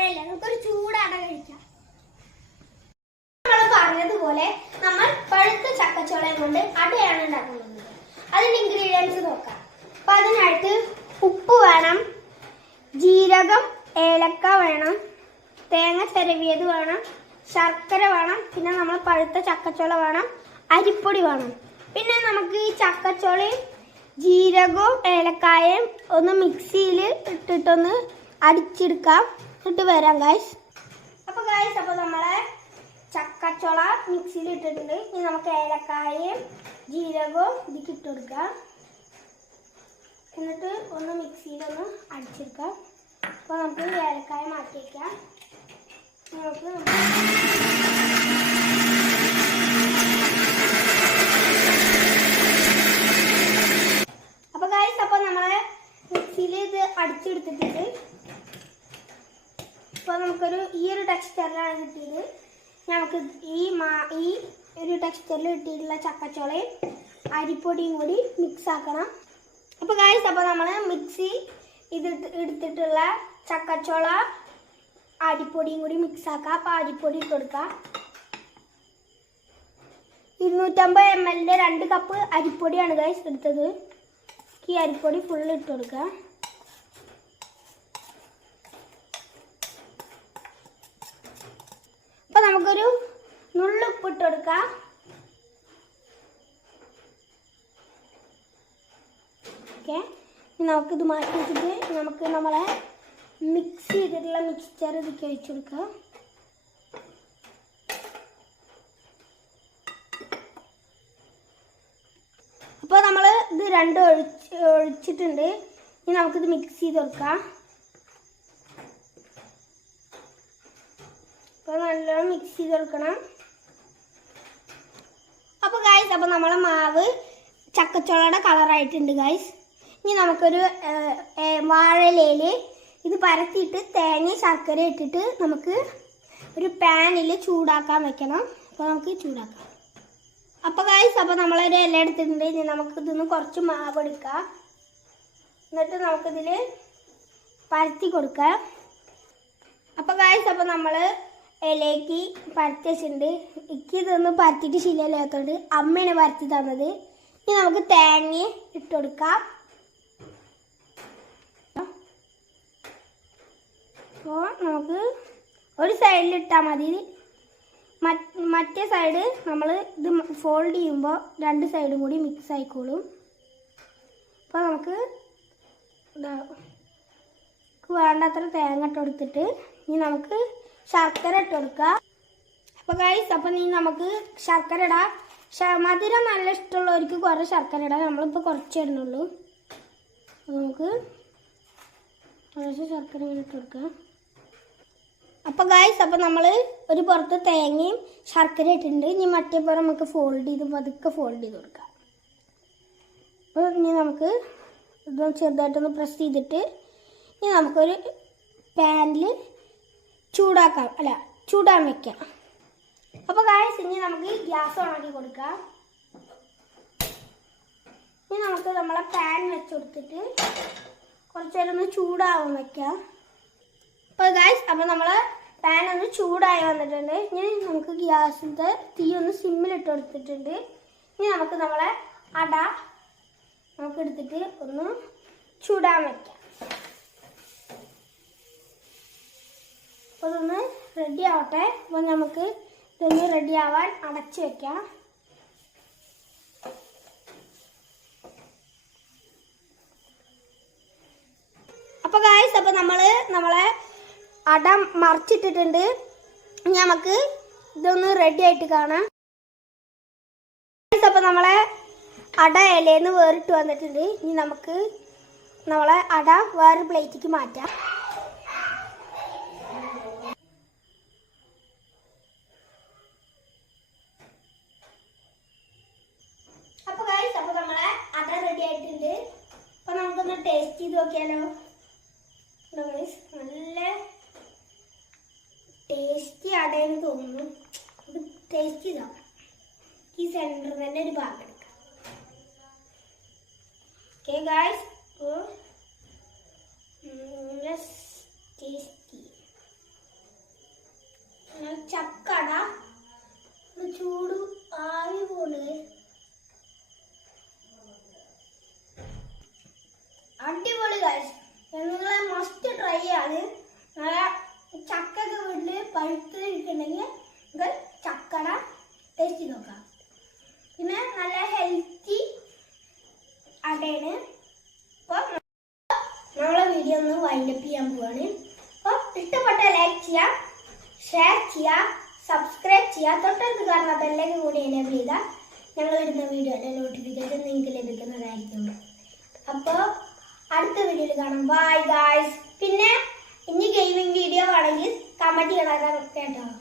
മഴയല്ലേ നമുക്കൊരു ചൂടാട കഴിക്കാം. നമ്മൾ പറഞ്ഞതുപോലെ നമ്മൾ പഴുത്ത ചക്കച്ചോളയും കൊണ്ട് അടയാണ് ഉണ്ടാക്കുന്നത്. അതിന്റെ ഇൻഗ്രീഡിയൻസ് നോക്കാം. അപ്പൊ അതിനായിട്ട് ഉപ്പ് വേണം ജീരകം ഏലക്ക വേണം തേങ്ങ ചിരവിയത് വേണം ശർക്കര വേണം പിന്നെ നമ്മൾ പഴുത്ത ചക്കച്ചോള വേണം അരിപ്പൊടി വേണം. പിന്നെ നമുക്ക് ഈ ചക്കച്ചോളയും ജീരകവും ഏലക്കായയും ഒന്ന് മിക്സിയിൽ ഇട്ടിട്ടൊന്ന് അടിച്ചെടുക്കാം. ഇട്ട് വരാം ഗായ്സ് അപ്പോൾ ഗായ്സ് അപ്പോൾ നമ്മളെ ചക്കച്ചോള മിക്സിയിൽ ഇട്ടിട്ടുണ്ട് ഇനി നമുക്ക് ഏലക്കായയും ജീരകവും ഇതിക്ക് ഇട്ട് എന്നിട്ട് ഒന്ന് മിക്സിയിലൊന്ന് അടിച്ചെടുക്കാം. അപ്പോൾ നമുക്ക് ഏലക്കായ മാറ്റി വയ്ക്കാം നമുക്ക് അപ്പോൾ ഗായ്സ് അപ്പോൾ നമ്മളെ മിക്സിയിൽ ഇത് അടിച്ചെടുത്തിട്ടുണ്ട്. അപ്പോൾ നമുക്കൊരു ഈ ഒരു ടെക്സ്ചറിലാണ് കിട്ടിയത്. നമുക്ക് ഈ ഈ ഒരു ടെക്സ്ചറിൽ കിട്ടിയിട്ടുള്ള ചക്കച്ചോളയും അരിപ്പൊടിയും കൂടി മിക്സ് ആക്കണം. അപ്പോൾ കാഴ്ച അപ്പോൾ നമ്മൾ മിക്സി ഇത് എടുത്തിട്ടുള്ള ചക്കച്ചോള അരിപ്പൊടിയും കൂടി മിക്സ് ആക്കാം. അപ്പോൾ അരിപ്പൊടി ഇട്ട് കൊടുക്കാം. ഇരുന്നൂറ്റമ്പത് എം എല്ലിന്റെ രണ്ട് കപ്പ് അരിപ്പൊടിയാണ് ഗൈസ് എടുത്തത്. ഈ അരിപ്പൊടി ഫുൾ ഇട്ട് കൊടുക്കുക അപ്പൊ നമുക്കൊരു നുള്ളുപ്പിട്ട് കൊടുക്കാം. ഓക്കെ. നമുക്കിത് മാറ്റി വെച്ചിട്ട് നമുക്ക് നമ്മളെ മിക്സ് ചെയ്തിട്ടുള്ള മിക്സ്ചർ ഇത് ഒഴിച്ചു കൊടുക്കാം. അപ്പോൾ നമ്മൾ ഇത് രണ്ടും ഒഴിച്ച് ഒഴിച്ചിട്ടുണ്ട്. ഇനി നമുക്കിത് മിക്സ് ചെയ്ത് കൊടുക്കാം. അപ്പോൾ നല്ലോണം മിക്സ് ചെയ്ത് കൊടുക്കണം. അപ്പോൾ ഗായ്സ് അപ്പോൾ നമ്മളെ മാവ് ചക്കച്ചോളയുടെ കളറായിട്ടുണ്ട് ഗായ്സ് ഇനി നമുക്കൊരു വാഴയിലയിൽ ഇത് പരത്തിയിട്ട് തേങ്ങ ശർക്കര ഇട്ടിട്ട് നമുക്ക് ഒരു പാനിൽ ചൂടാക്കാൻ വെക്കണം. അപ്പോൾ നമുക്ക് ചൂടാക്കാം. അപ്പോൾ ഗായ്സ് അപ്പോൾ നമ്മളൊരു ഇല എടുത്തിട്ടുണ്ട്. ഇനി നമുക്ക് ഇതൊന്ന് കുറച്ച് മാവ് എടുക്കാം. എന്നിട്ട് നമുക്കിതിൽ പരത്തി കൊടുക്കാം. അപ്പോൾ ഗായ്സ് അപ്പോൾ നമ്മൾ ഇലയ്ക്ക് പരത്തിച്ചിട്ടുണ്ട് എനിക്ക് ഇതൊന്നും പരത്തിയിട്ട് ശീലമില്ലാത്തതുകൊണ്ട് അമ്മയാണ് പരത്തി തന്നത്. ഇനി നമുക്ക് തേങ്ങ ഇട്ട് കൊടുക്കാം. അപ്പോൾ നമുക്ക് ഒരു സൈഡിൽ ഇട്ടാൽ മതി. മറ്റേ സൈഡ് നമ്മൾ ഇത് ഫോൾഡ് ചെയ്യുമ്പോൾ രണ്ട് സൈഡും കൂടി മിക്സ് ആയിക്കോളും. അപ്പോൾ നമുക്ക് വേണ്ടത്ര തേങ്ങ ഇട്ട് കൊടുത്തിട്ട് ഇനി നമുക്ക് ശർക്കര ഇട്ട് കൊടുക്കുക അപ്പോൾ ഗൈസ് അപ്പോൾ നീ നമുക്ക് ശർക്കര ഇടാം. മധുരം നല്ല ഇഷ്ടമുള്ളവർക്ക് കുറേ ശർക്കര ഇടാം. നമ്മളിപ്പോൾ കുറച്ച് ഇടുന്നുള്ളൂ. നമുക്ക് കുറച്ച് ശർക്കര ഇട്ട് കൊടുക്കാം. അപ്പോൾ ഗായ്സ് അപ്പോൾ നമ്മൾ ഒരു പുറത്ത് തേങ്ങയും ശർക്കര ഇട്ടിട്ടുണ്ട്. ഇനി മറ്റേ പുറം നമുക്ക് ഫോൾഡ് ചെയ്ത് പതുക്കെ ഫോൾഡ് ചെയ്ത് കൊടുക്കാം. അപ്പോൾ ഇനി നമുക്ക് ഇത് ചെറുതായിട്ടൊന്ന് പ്രസ് ചെയ്തിട്ട് ഇനി നമുക്കൊരു പാനിൽ ചൂടാക്കാം. അല്ല ചൂടാൻ വെക്കാം. അപ്പോൾ കാര്യം ഇനി നമുക്ക് ഗ്യാസ് ഓണാക്കി കൊടുക്കാം. ഇനി നമുക്ക് നമ്മളെ പാൻ വെച്ച് കൊടുത്തിട്ട് നേരം ഒന്ന് ചൂടാവാൻ വെക്കാം. അപ്പോൾ ഗായ്സ് അപ്പോൾ നമ്മളെ പാൻ ഒന്ന് ചൂടായി വന്നിട്ടുണ്ട്. ഇനി നമുക്ക് ഗ്യാസിന്റെ തീ ഒന്ന് സിമ്മിലിട്ട് കൊടുത്തിട്ടുണ്ട്. ഇനി നമുക്ക് നമ്മളെ അട നമുക്ക് എടുത്തിട്ട് ഒന്ന് ചൂടാൻ വെക്കാം. അപ്പോൾ ഇതൊന്ന് റെഡി ആവട്ടെ. അപ്പോൾ നമുക്ക് ഇതൊന്ന് റെഡി ആവാൻ അടച്ച് വയ്ക്കാം അപ്പോൾ ഗായ്സ് അപ്പോൾ നമ്മൾ നമ്മളെ അട മറിച്ചിട്ടിട്ടുണ്ട്. നമുക്ക് ഇതൊന്ന് റെഡി ആയിട്ട് കാണാം. അപ്പോൾ നമ്മളെ അട ഇലയിൽ നിന്ന് വേറിട്ട് വന്നിട്ടുണ്ട്. ഇനി നമുക്ക് നമ്മളെ അട വേറെ പ്ലേറ്റിലേക്ക് മാറ്റാം അപ്പോൾ ഗൈസ് അപ്പോൾ നമ്മളെ അട റെഡി ആയിട്ടുണ്ട് അപ്പോൾ നമുക്കൊന്ന് ടേസ്റ്റ് ചെയ്ത് നോക്കിയാലോ നല്ല ടേസ്റ്റി അടയെന്ന് തോന്നുന്നു. ടേസ്റ്റ് ചെയ്താൽ ഈ സെന്ററിൽ തന്നെ ഒരു ഭാഗം എടുക്കാം. ഓക്കെ ഗായ്സ് ടേസ്റ്റി ചക്കട. പഴുത്തിട്ടുണ്ടെങ്കിൽ നിങ്ങൾ ചക്കട ടേസ്റ്റ് നോക്കാം പിന്നെ നല്ല ഹെൽത്തി അടയാണ്. അപ്പോൾ നമ്മളെ വീഡിയോ ഒന്ന് വൈൻഡപ്പ് ചെയ്യാൻ പോവാണ്. അപ്പോൾ ഇഷ്ടപ്പെട്ട ലൈക്ക് ചെയ്യുക ഷെയർ ചെയ്യുക സബ്സ്ക്രൈബ് ചെയ്യുക. തൊട്ടടുത്ത് കാണുന്ന ബെല്ലേക്ക് കൂടി എനേബിൾ ചെയ്താൽ ഞങ്ങൾ വരുന്ന വീഡിയോയുടെ നോട്ടിഫിക്കേഷൻ നിങ്ങൾക്ക് ലഭിക്കുന്നതായിരിക്കും. അപ്പോൾ അടുത്ത വീഡിയോയിൽ കാണാം. ബൈ ഗായ്സ് പിന്നെ ഇനി ഗെയിമിംഗ് വീഡിയോ ആണെങ്കിൽ कामाटी लगा रहा हैं कैंटा